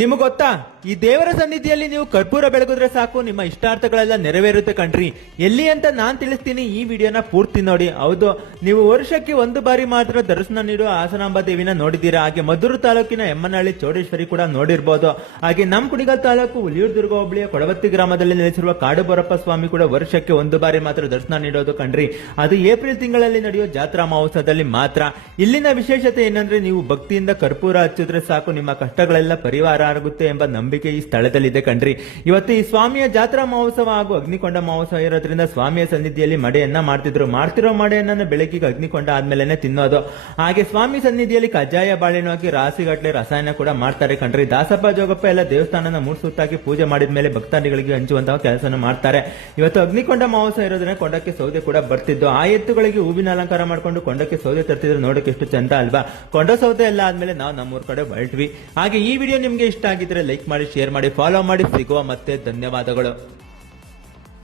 ನಿಮಗೆ ಗೊತ್ತಾ, ಈ ದೇವರ ಸನ್ನಿಧಿಯಲ್ಲಿ ನೀವು ಕರ್ಪೂರ ಬೆಳಗಿದ್ರೆ ಸಾಕು, ನಿಮ್ಮ ಇಷ್ಟಾರ್ಥಗಳೆಲ್ಲ ನೆರವೇರುತ್ತೆ ಕಣ್ರಿ. ಎಲ್ಲಿ ಅಂತ ನಾನ್ ತಿಳಿಸ್ತೀನಿ, ಈ ವಿಡಿಯೋನ ಪೂರ್ತಿ ನೋಡಿ. ಹೌದು, ನೀವು ವರ್ಷಕ್ಕೆ ಒಂದು ಬಾರಿ ಮಾತ್ರ ದರ್ಶನ ನೀಡುವ ಹಾಸನಾಂಬ ದೇವಿನ ನೋಡಿದ್ದೀರಾ. ಹಾಗೆ ಮದ್ದೂರು ತಾಲೂಕಿನ ಎಮ್ಮನಹಳ್ಳಿ ಚೌಡೇಶ್ವರಿ ಕೂಡ ನೋಡಿರ್ಬೋದು. ಹಾಗೆ ನಮ್ಮ ಕುಣಿಗಲ್ ತಾಲೂಕು ಹುಲಿಯೂರು ಹೋಬಳಿಯ ಕೊಡವತ್ತಿ ಗ್ರಾಮದಲ್ಲಿ ನೆಲೆಸಿರುವ ಕಾಡು ಬೋರಪ್ಪ ಸ್ವಾಮಿ ಕೂಡ ವರ್ಷಕ್ಕೆ ಒಂದು ಬಾರಿ ಮಾತ್ರ ದರ್ಶನ ನೀಡೋದು ಕಣ್ರಿ. ಅದು ಏಪ್ರಿಲ್ ತಿಂಗಳಲ್ಲಿ ನಡೆಯೋ ಜಾತ್ರಾ ಮಹೋತ್ಸವದಲ್ಲಿ ಮಾತ್ರ. ಇಲ್ಲಿನ ವಿಶೇಷತೆ ಏನಂದ್ರೆ, ನೀವು ಭಕ್ತಿಯಿಂದ ಕರ್ಪೂರ ಹಚ್ಚಿದ್ರೆ ಸಾಕು, ನಿಮ್ಮ ಕಷ್ಟಗಳೆಲ್ಲ ಪರಿವಾರ ಆಗುತ್ತೆ ಎಂಬ ನಂಬಿಕೆ ಈ ಸ್ಥಳದಲ್ಲಿದೆ ಕಣ್ರಿ. ಇವತ್ತು ಈ ಸ್ವಾಮಿಯ ಜಾತ್ರಾ ಮಹೋತ್ಸವ ಹಾಗೂ ಅಗ್ನಿಕೊಂಡ ಮಹೋತ್ಸವ ಇರೋದ್ರಿಂದ ಸ್ವಾಮಿಯ ಸನ್ನಿಧಿಯಲ್ಲಿ ಮಡೆಯನ್ನ ಮಾಡ್ತಿರೋ ಮಡೆಯನ್ನ ಬೆಳಕಿಗೆ ಅಗ್ನಿಕೊಂಡ ಆದ್ಮೇಲೆ ತಿನ್ನೋದು. ಹಾಗೆ ಸ್ವಾಮಿ ಸನ್ನಿಧಿಯಲ್ಲಿ ಕಜ್ಜಾಯ ಬಾಳೆಹಣ್ಣು ಹಾಕಿ ರಾಸಿಗಟ್ಲೆ ರಸಾಯನ ಕೂಡ ಮಾಡ್ತಾರೆ ಕಣ್ರಿ. ದಾಸಪ್ಪ ಜೋಗಪ್ಪ ಎಲ್ಲ ದೇವಸ್ಥಾನನ ಮೂರು ಸುತ್ತಾಕಿ ಪೂಜೆ ಮಾಡಿದ್ಮೇಲೆ ಭಕ್ತಾದಿಗಳಿಗೆ ಹಂಚುವಂತಹ ಕೆಲಸನ ಮಾಡ್ತಾರೆ. ಇವತ್ತು ಅಗ್ನಿಕೊಂಡ ಮಹೋತ್ಸವ ಇರೋದ್ರಿಂದ ಕೊಂಡಕ್ಕೆ ಸೌದೆ ಕೂಡ ಬರ್ತಿದ್ದು. ಆ ಎತ್ತುಗಳಿಗೆ ಹೂವಿನ ಅಲಂಕಾರ ಮಾಡ್ಕೊಂಡು ಕೊಂಡಕ್ಕೆ ಸೌದೆ ತರ್ತಿದ್ರೆ ನೋಡಕ್ಕೆ ಎಷ್ಟು ಚಂದ ಅಲ್ವಾ. ಕೊಂಡ ಸೌದೆ ಎಲ್ಲ ಆದ್ಮೇಲೆ ನಾವು ನಮ್ಮೂರ್ ಕಡೆ ಹೊರಟ್ವಿ. ಹಾಗೆ ಈ ವಿಡಿಯೋ ನಿಮ್ಗೆ ಇಷ್ಟ ಆಗಿದ್ರೆ ಲೈಕ್ ಮಾಡಿ, ಶೇರ್ ಮಾಡಿ, ಫಾಲೋ ಮಾಡಿ. ಸಿಗುವ ಮತ್ತೆ ಧನ್ಯವಾದಗಳು.